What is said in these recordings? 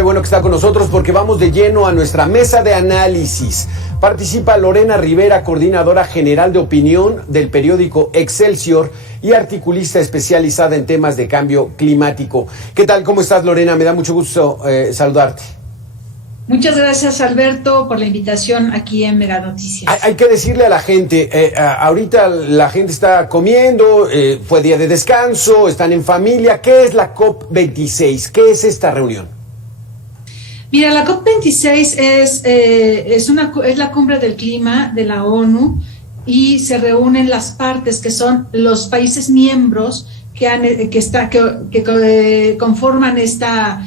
qué bueno que está con nosotros porque vamos de lleno a nuestra mesa de análisis. Participa Lorena Rivera, coordinadora general de opinión del periódico Excelsior y articulista especializada en temas de cambio climático. ¿Qué tal? ¿Cómo estás, Lorena? Me da mucho gusto saludarte. Muchas gracias, Alberto, por la invitación aquí en Mega Noticias. Hay que decirle a la gente, ahorita la gente está comiendo, fue día de descanso, están en familia. ¿Qué es la COP26? ¿Qué es esta reunión? Mira, la COP26 es la cumbre del clima de la ONU y se reúnen las partes que son los países miembros que conforman esta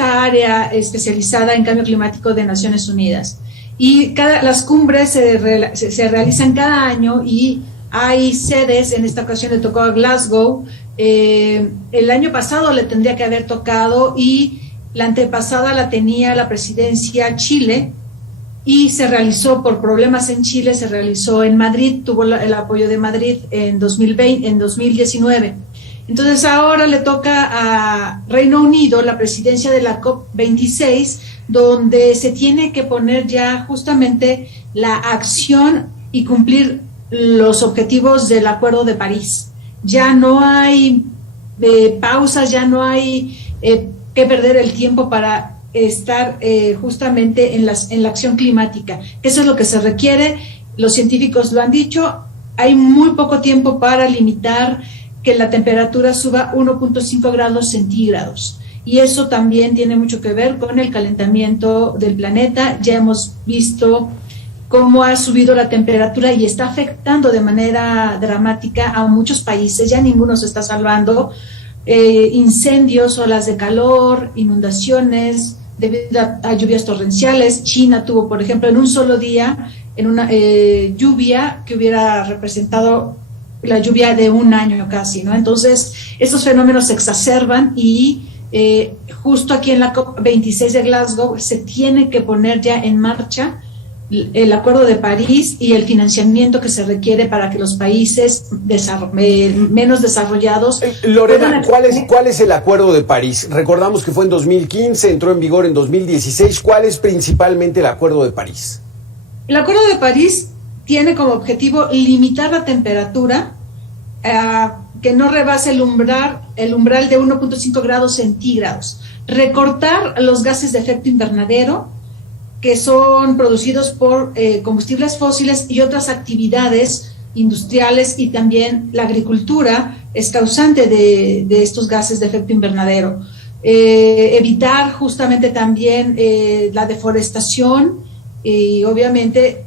área especializada en cambio climático de Naciones Unidas. Y las cumbres se realizan cada año y hay sedes. En esta ocasión le tocó a Glasgow. El año pasado le tendría que haber tocado y la antepasada la tenía la presidencia Chile y se realizó por problemas en Chile, se realizó en Madrid, tuvo el apoyo de Madrid en 2019. Entonces ahora le toca a Reino Unido la presidencia de la COP26, donde se tiene que poner ya justamente la acción y cumplir los objetivos del Acuerdo de París. Ya no hay pausas, ya no hay que perder el tiempo para estar justamente en la acción climática. Eso es lo que se requiere, los científicos lo han dicho, hay muy poco tiempo para limitar que la temperatura suba 1.5 grados centígrados. Y eso también tiene mucho que ver con el calentamiento del planeta. Ya hemos visto cómo ha subido la temperatura y está afectando de manera dramática a muchos países. Ya ninguno se está salvando. Incendios, olas de calor, inundaciones debido a lluvias torrenciales. China tuvo, por ejemplo, en un solo día, en una lluvia que hubiera representado la lluvia de un año casi, ¿no? Entonces, estos fenómenos se exacerban y justo aquí en la COP26 de Glasgow se tiene que poner ya en marcha el Acuerdo de París y el financiamiento que se requiere para que los países menos desarrollados... Lorena, ¿cuál es el Acuerdo de París? Recordamos que fue en 2015, entró en vigor en 2016. ¿Cuál es principalmente el Acuerdo de París? El Acuerdo de París tiene como objetivo limitar la temperatura que no rebase el umbral de 1.5 grados centígrados, recortar los gases de efecto invernadero que son producidos por combustibles fósiles y otras actividades industriales, y también la agricultura es causante de estos gases de efecto invernadero. Evitar justamente también la deforestación y obviamente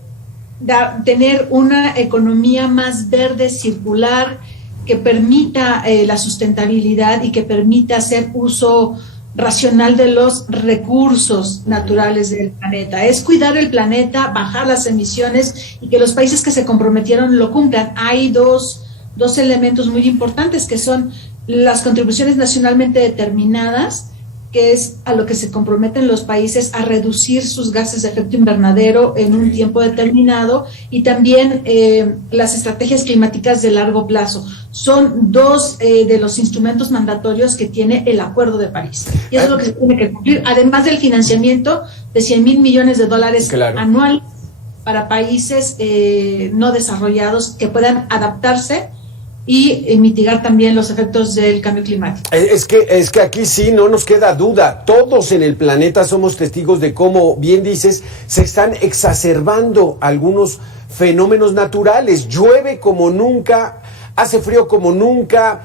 tener una economía más verde, circular, que permita la sustentabilidad y que permita hacer uso racional de los recursos naturales del planeta. Es cuidar el planeta, bajar las emisiones y que los países que se comprometieron lo cumplan. Hay dos elementos muy importantes que son las contribuciones nacionalmente determinadas, que es a lo que se comprometen los países a reducir sus gases de efecto invernadero en un tiempo determinado, y también las estrategias climáticas de largo plazo. Son dos de los instrumentos mandatorios que tiene el Acuerdo de París. Y eso es lo que se tiene que cumplir, además del financiamiento de $100,000 millones claro, anual para países no desarrollados que puedan adaptarse y mitigar también los efectos del cambio climático. Es que aquí sí no nos queda duda, todos en el planeta somos testigos de cómo, bien dices, se están exacerbando algunos fenómenos naturales. Llueve como nunca, hace frío como nunca,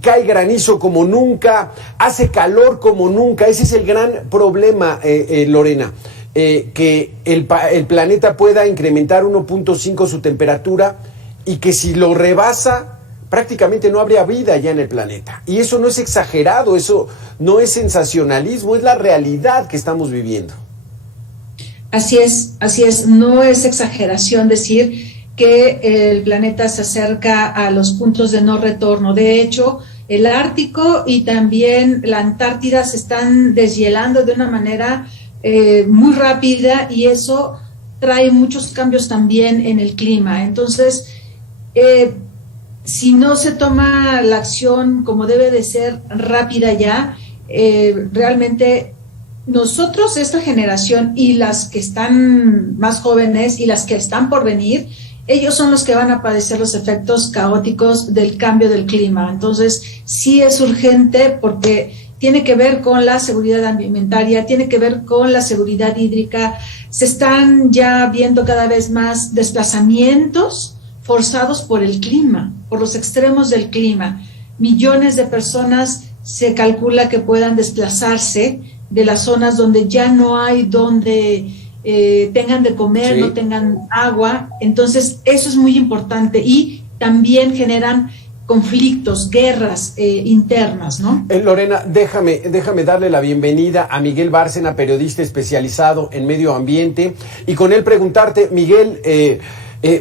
cae granizo como nunca, hace calor como nunca. Ese es el gran problema, Lorena, que el planeta pueda incrementar 1.5 su temperatura, y que si lo rebasa prácticamente no habría vida ya en el planeta. Y eso no es exagerado, eso no es sensacionalismo, es la realidad que estamos viviendo. Así es, no es exageración decir que el planeta se acerca a los puntos de no retorno. De hecho, el Ártico y también la Antártida se están deshielando de una manera muy rápida, y eso trae muchos cambios también en el clima. Entonces, si no se toma la acción como debe de ser rápida ya, realmente nosotros, esta generación y las que están más jóvenes y las que están por venir, ellos son los que van a padecer los efectos caóticos del cambio del clima. Entonces, sí es urgente porque tiene que ver con la seguridad alimentaria, tiene que ver con la seguridad hídrica. Se están ya viendo cada vez más desplazamientos forzados por el clima, por los extremos del clima. Millones de personas se calcula que puedan desplazarse de las zonas donde ya no hay donde tengan de comer, no tengan agua. Entonces, eso es muy importante y también generan conflictos, guerras internas, ¿no? Lorena, déjame darle la bienvenida a Miguel Bárcena, periodista especializado en medio ambiente, y con él preguntarte, Miguel,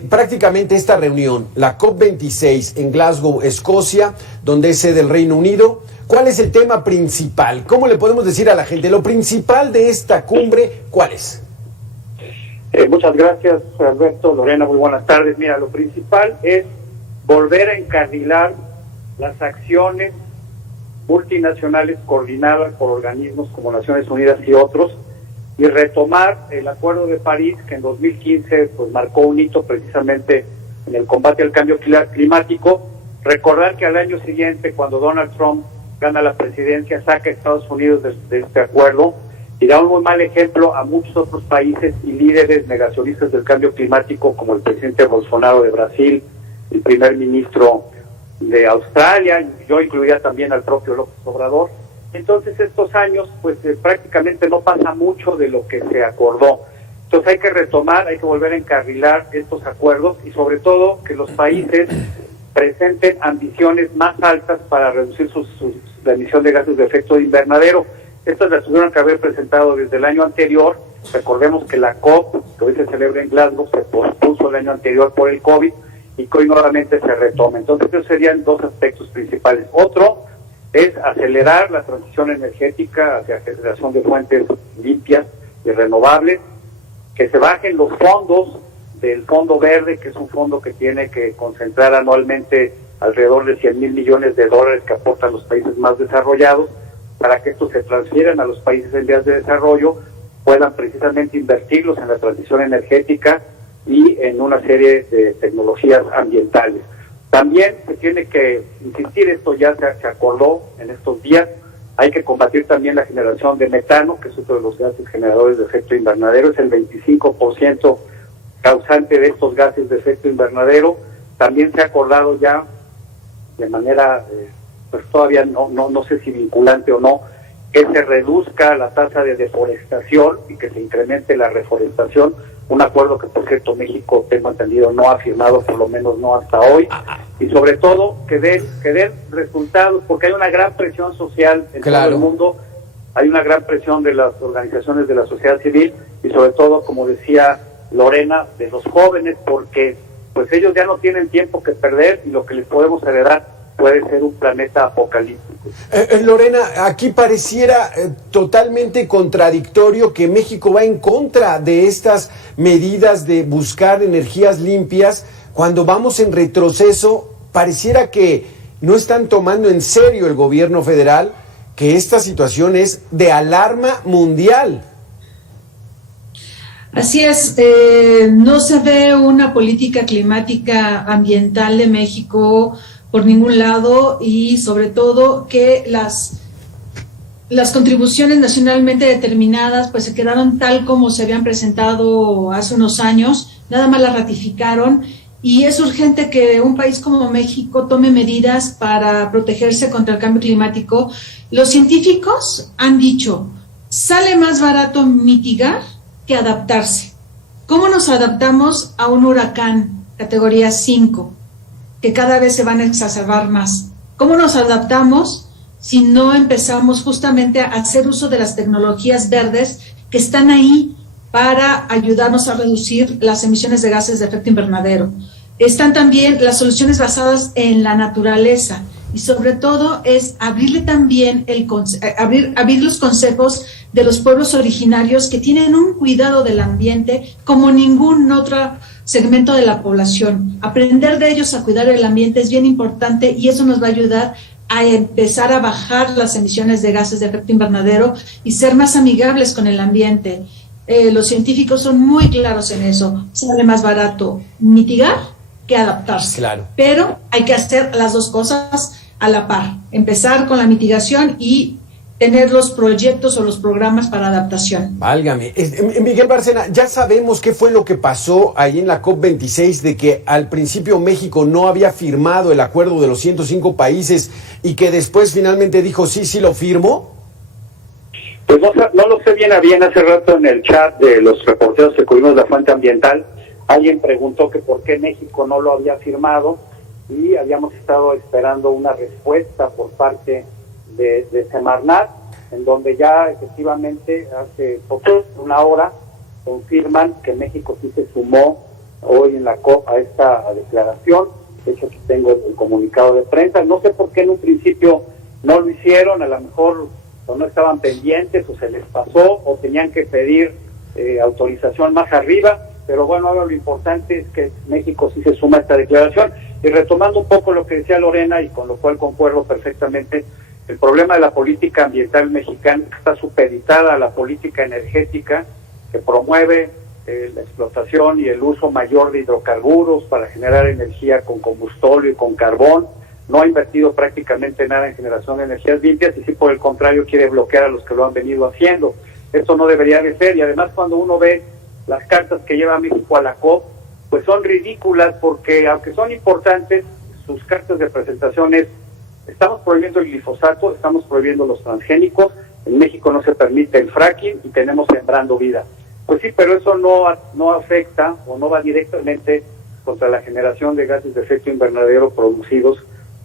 prácticamente esta reunión, la COP26 en Glasgow, Escocia, donde es sede del Reino Unido, ¿cuál es el tema principal? ¿Cómo le podemos decir a la gente? Lo principal de esta cumbre, ¿cuál es? Muchas gracias, Alberto. Lorena, muy buenas tardes. Mira, lo principal es volver a encarrilar las acciones multinacionales coordinadas por organismos como Naciones Unidas y otros, y retomar el Acuerdo de París, que en 2015 pues marcó un hito precisamente en el combate al cambio climático. Recordar que al año siguiente, cuando Donald Trump gana la presidencia, saca a Estados Unidos de este acuerdo y da un muy mal ejemplo a muchos otros países y líderes negacionistas del cambio climático, como el presidente Bolsonaro de Brasil, el primer ministro de Australia, yo incluiría también al propio López Obrador. Entonces estos años pues prácticamente no pasa mucho de lo que se acordó. Entonces hay que retomar, hay que volver a encarrilar estos acuerdos y sobre todo que los países presenten ambiciones más altas para reducir la emisión de gases de efecto invernadero. Estas las tuvieron que haber presentado desde el año anterior. Recordemos que la COP, que hoy se celebra en Glasgow, se pospuso el año anterior por el COVID y que hoy nuevamente se retoma. Entonces esos serían dos aspectos principales. Otro es acelerar la transición energética hacia generación de fuentes limpias y renovables, que se bajen los fondos del Fondo Verde, que es un fondo que tiene que concentrar anualmente alrededor de 100 mil millones de dólares que aportan los países más desarrollados, para que estos se transfieran a los países en vías de desarrollo, puedan precisamente invertirlos en la transición energética y en una serie de tecnologías ambientales. También se tiene que insistir, esto ya se acordó en estos días, hay que combatir también la generación de metano, que es otro de los gases generadores de efecto invernadero, es el 25% causante de estos gases de efecto invernadero. También se ha acordado ya de manera, pues todavía no sé si vinculante o no, que se reduzca la tasa de deforestación y que se incremente la reforestación, un acuerdo que por cierto México, tengo entendido, no ha firmado, por lo menos no hasta hoy, y sobre todo que den resultados, porque hay una gran presión social en todo el mundo, hay una gran presión de las organizaciones de la sociedad civil y sobre todo, como decía Lorena, de los jóvenes, porque pues ellos ya no tienen tiempo que perder y lo que les podemos heredar puede ser un planeta apocalíptico. Lorena, aquí pareciera totalmente contradictorio que México va en contra de estas medidas de buscar energías limpias, cuando vamos en retroceso. Pareciera que no están tomando en serio el gobierno federal, que esta situación es de alarma mundial. Así es, no se ve una política climática ambiental de México por ningún lado, y sobre todo que las contribuciones nacionalmente determinadas pues se quedaron tal como se habían presentado hace unos años, nada más las ratificaron, y es urgente que un país como México tome medidas para protegerse contra el cambio climático. Los científicos han dicho, sale más barato mitigar que adaptarse. ¿Cómo nos adaptamos a un huracán categoría 5? Que cada vez se van a exacerbar más? ¿Cómo nos adaptamos si no empezamos justamente a hacer uso de las tecnologías verdes que están ahí para ayudarnos a reducir las emisiones de gases de efecto invernadero? Están también las soluciones basadas en la naturaleza, y sobre todo es abrirle también abrir los consejos de los pueblos originarios, que tienen un cuidado del ambiente como ningún otro segmento de la población. Aprender de ellos a cuidar el ambiente es bien importante, y eso nos va a ayudar a empezar a bajar las emisiones de gases de efecto invernadero y ser más amigables con el ambiente. Los científicos son muy claros en eso. Sale más barato mitigar que adaptarse. Claro. Pero hay que hacer las dos cosas a la par. Empezar con la mitigación y tener los proyectos o los programas para adaptación. Válgame. Miguel Bárcena, ya sabemos qué fue lo que pasó ahí en la COP26, de que al principio México no había firmado el acuerdo de los 105 países y que después finalmente dijo sí lo firmo. Pues no lo sé bien a bien. Hace rato en el chat de los reporteros que cubrimos la fuente ambiental, alguien preguntó que por qué México no lo había firmado y habíamos estado esperando una respuesta por parte de Semarnat, en donde ya efectivamente hace poco, una hora, confirman que México sí se sumó hoy en la COP a esta declaración. De hecho, aquí tengo el comunicado de prensa. No sé por qué en un principio no lo hicieron, a lo mejor o no estaban pendientes, o se les pasó, o tenían que pedir autorización más arriba, pero bueno, ahora lo importante es que México sí se suma a esta declaración. Y retomando un poco lo que decía Lorena, y con lo cual concuerdo perfectamente, el problema de la política ambiental mexicana está supeditada a la política energética que promueve la explotación y el uso mayor de hidrocarburos para generar energía con combustible y con carbón. No ha invertido prácticamente nada en generación de energías limpias y sí, por el contrario, quiere bloquear a los que lo han venido haciendo. Esto no debería de ser, y además cuando uno ve las cartas que lleva México a la COP, pues son ridículas, porque aunque son importantes, sus cartas de presentación es: estamos prohibiendo el glifosato, estamos prohibiendo los transgénicos, en México no se permite el fracking y tenemos Sembrando Vida. Pues sí, pero eso no afecta o no va directamente contra la generación de gases de efecto invernadero producidos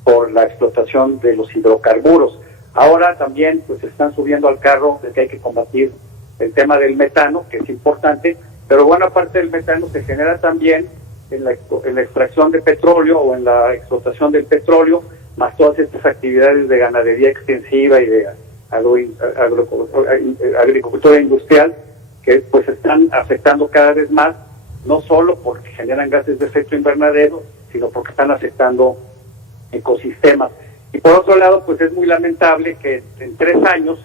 por la explotación de los hidrocarburos. Ahora también pues están subiendo al carro de que hay que combatir el tema del metano, que es importante, pero buena parte del metano se genera también en la extracción de petróleo o en la explotación del petróleo, más todas estas actividades de ganadería extensiva y de agricultura industrial, que pues están afectando cada vez más, no solo porque generan gases de efecto invernadero, sino porque están afectando ecosistemas. Y por otro lado, pues es muy lamentable que en 3 años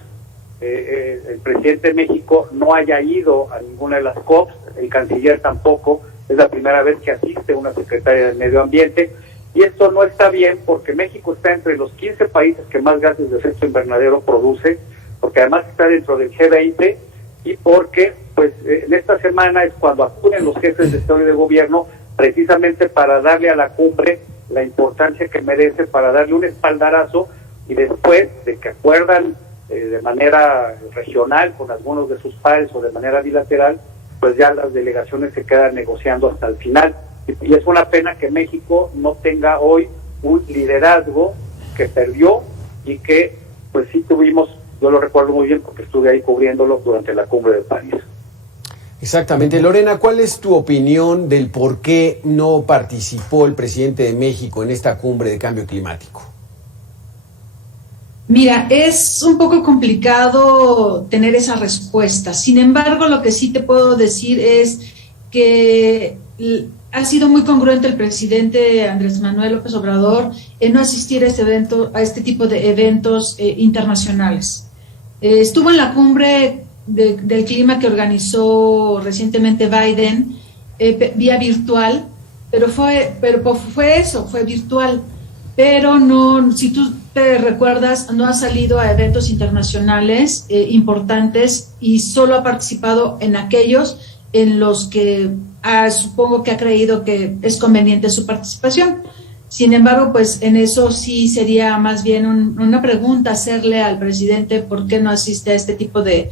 el presidente de México no haya ido a ninguna de las COPs, el canciller tampoco, es la primera vez que asiste una secretaria del Medio Ambiente, y esto no está bien porque México está entre los 15 países que más gases de efecto invernadero produce, porque además está dentro del G20, y porque pues en esta semana es cuando acuden los jefes de Estado y de Gobierno precisamente para darle a la cumbre la importancia que merece, para darle un espaldarazo, y después de que acuerdan de manera regional con algunos de sus pares o de manera bilateral, pues ya las delegaciones se quedan negociando hasta el final. Y es una pena que México no tenga hoy un liderazgo que perdió y que pues sí tuvimos, yo lo recuerdo muy bien porque estuve ahí cubriéndolo durante la cumbre de París. Exactamente. Lorena, ¿cuál es tu opinión del por qué no participó el presidente de México en esta cumbre de cambio climático? Mira, es un poco complicado tener esa respuesta. Sin embargo, lo que sí te puedo decir es que ha sido muy congruente el presidente Andrés Manuel López Obrador en no asistir a este evento, a este tipo de eventos internacionales. Estuvo en la cumbre del clima que organizó recientemente Biden vía virtual, pero fue virtual. Pero no, si tú te recuerdas, no ha salido a eventos internacionales importantes y solo ha participado en aquellos en los que supongo que ha creído que es conveniente su participación. Sin embargo, pues en eso sí sería más bien una pregunta hacerle al presidente por qué no asiste a este tipo de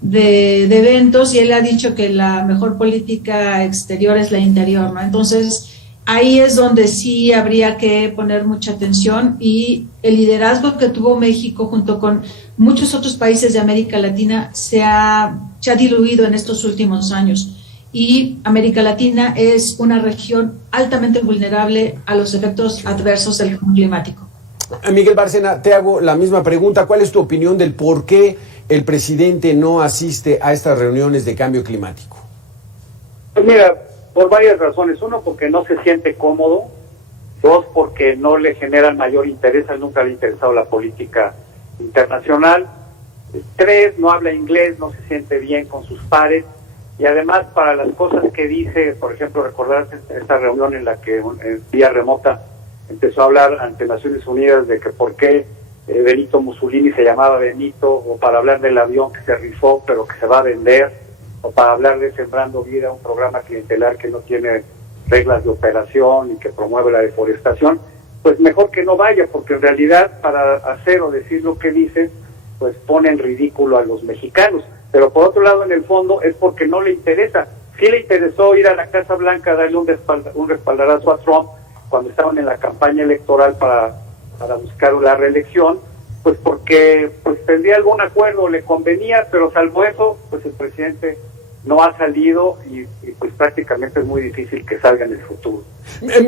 eventos, y él ha dicho que la mejor política exterior es la interior, ¿no? Entonces, ahí es donde sí habría que poner mucha atención, y el liderazgo que tuvo México junto con muchos otros países de América Latina se ha diluido en estos últimos años, y América Latina es una región altamente vulnerable a los efectos adversos del cambio climático. Miguel Bárcena, te hago la misma pregunta. ¿Cuál es tu opinión del por qué el presidente no asiste a estas reuniones de cambio climático? Pues mira, por varias razones. Uno, porque no se siente cómodo 2, porque no le generan mayor interés, a él nunca le ha interesado la política internacional. 3, no habla inglés, no se siente bien con sus pares, y además para las cosas que dice, por ejemplo, recordar esta reunión en la que vía remota empezó a hablar ante Naciones Unidas de que por qué Benito Mussolini se llamaba Benito, o para hablar del avión que se rifó pero que se va a vender, o para hablar de Sembrando Vida, un programa clientelar que no tiene reglas de operación y que promueve la deforestación, pues mejor que no vaya, porque en realidad para hacer o decir lo que dice, pues pone en ridículo a los mexicanos. Pero por otro lado, en el fondo, es porque no le interesa. Sí le interesó ir a la Casa Blanca a darle un respaldarazo a Trump cuando estaban en la campaña electoral para buscar la reelección, pues porque pues tendría algún acuerdo, le convenía, pero salvo eso, pues el presidente no ha salido y pues prácticamente es muy difícil que salga en el futuro.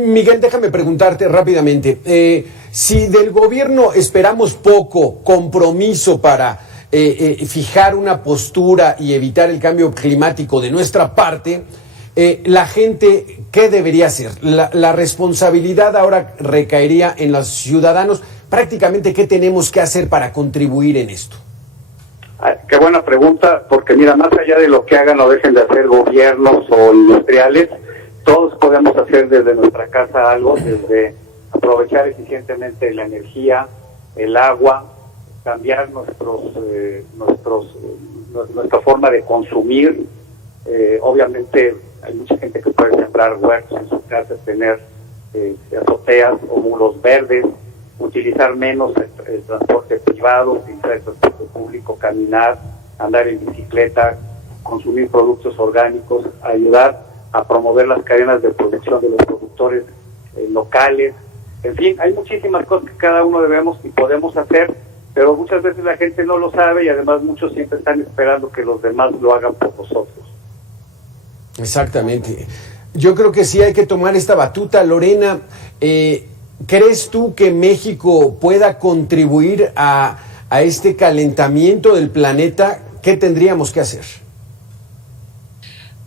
Miguel, déjame preguntarte rápidamente, si del gobierno esperamos poco compromiso para fijar una postura y evitar el cambio climático de nuestra parte, la gente, ¿qué debería hacer? La responsabilidad ahora recaería en los ciudadanos. Prácticamente, ¿qué tenemos que hacer para contribuir en esto? Qué buena pregunta, porque mira, más allá de lo que hagan o dejen de hacer gobiernos o industriales, todos podemos hacer desde nuestra casa algo, desde aprovechar eficientemente la energía, el agua, cambiar nuestra forma de consumir. Obviamente hay mucha gente que puede sembrar huertos en su casa, tener azoteas o muros verdes, utilizar menos el transporte privado, utilizar el transporte público, caminar, andar en bicicleta, consumir productos orgánicos, ayudar a promover las cadenas de producción de los productores locales. En fin, hay muchísimas cosas que cada uno debemos y podemos hacer, pero muchas veces la gente no lo sabe y además muchos siempre están esperando que los demás lo hagan por nosotros. Exactamente. Yo creo que sí hay que tomar esta batuta, Lorena. ¿Crees tú que México pueda contribuir a este calentamiento del planeta? ¿Qué tendríamos que hacer?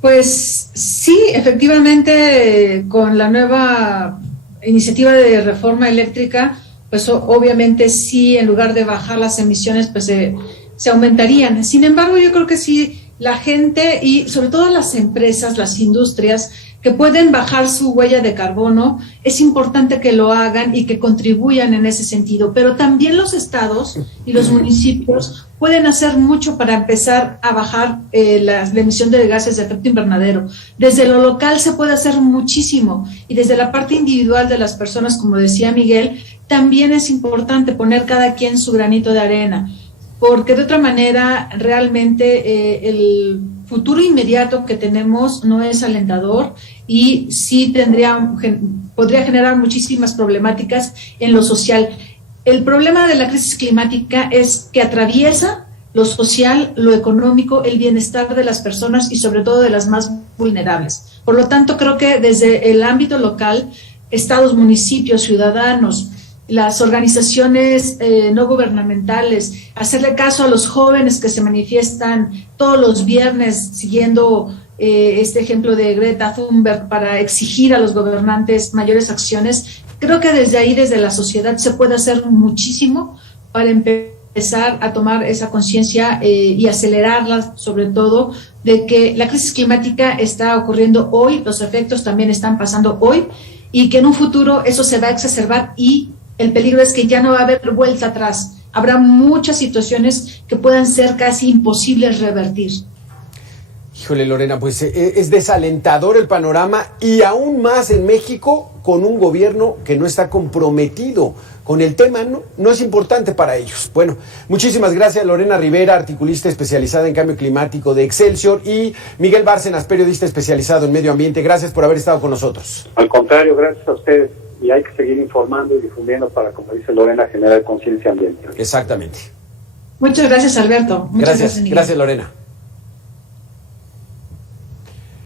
Pues sí, efectivamente, con la nueva iniciativa de reforma eléctrica, pues obviamente sí, en lugar de bajar las emisiones, pues se aumentarían. Sin embargo, yo creo que sí, la gente y sobre todo las empresas, las industrias, que pueden bajar su huella de carbono, es importante que lo hagan y que contribuyan en ese sentido. Pero también los estados y los municipios pueden hacer mucho para empezar a bajar la emisión de gases de efecto invernadero. Desde lo local se puede hacer muchísimo y desde la parte individual de las personas, como decía Miguel, también es importante poner cada quien su granito de arena, porque de otra manera realmente el futuro inmediato que tenemos no es alentador y sí podría generar muchísimas problemáticas en lo social. El problema de la crisis climática es que atraviesa lo social, lo económico, el bienestar de las personas y sobre todo de las más vulnerables. Por lo tanto, creo que desde el ámbito local, estados, municipios, ciudadanos, las organizaciones no gubernamentales, hacerle caso a los jóvenes que se manifiestan todos los viernes siguiendo este ejemplo de Greta Thunberg para exigir a los gobernantes mayores acciones. Creo que desde ahí, desde la sociedad, se puede hacer muchísimo para empezar a tomar esa conciencia y acelerarla, sobre todo, de que la crisis climática está ocurriendo hoy, los efectos también están pasando hoy, y que en un futuro eso se va a exacerbar y el peligro es que ya no va a haber vuelta atrás. Habrá muchas situaciones que puedan ser casi imposibles revertir. Híjole, Lorena, pues es desalentador el panorama y aún más en México con un gobierno que no está comprometido con el tema, no es importante para ellos. Bueno, muchísimas gracias, Lorena Rivera, articulista especializada en cambio climático de Excelsior, y Miguel Bárcenas, periodista especializado en medio ambiente. Gracias por haber estado con nosotros. Al contrario, gracias a ustedes. Y hay que seguir informando y difundiendo para, como dice Lorena, generar conciencia ambiental. Exactamente. Muchas gracias, Alberto. Muchas gracias, Miguel. Gracias, Lorena.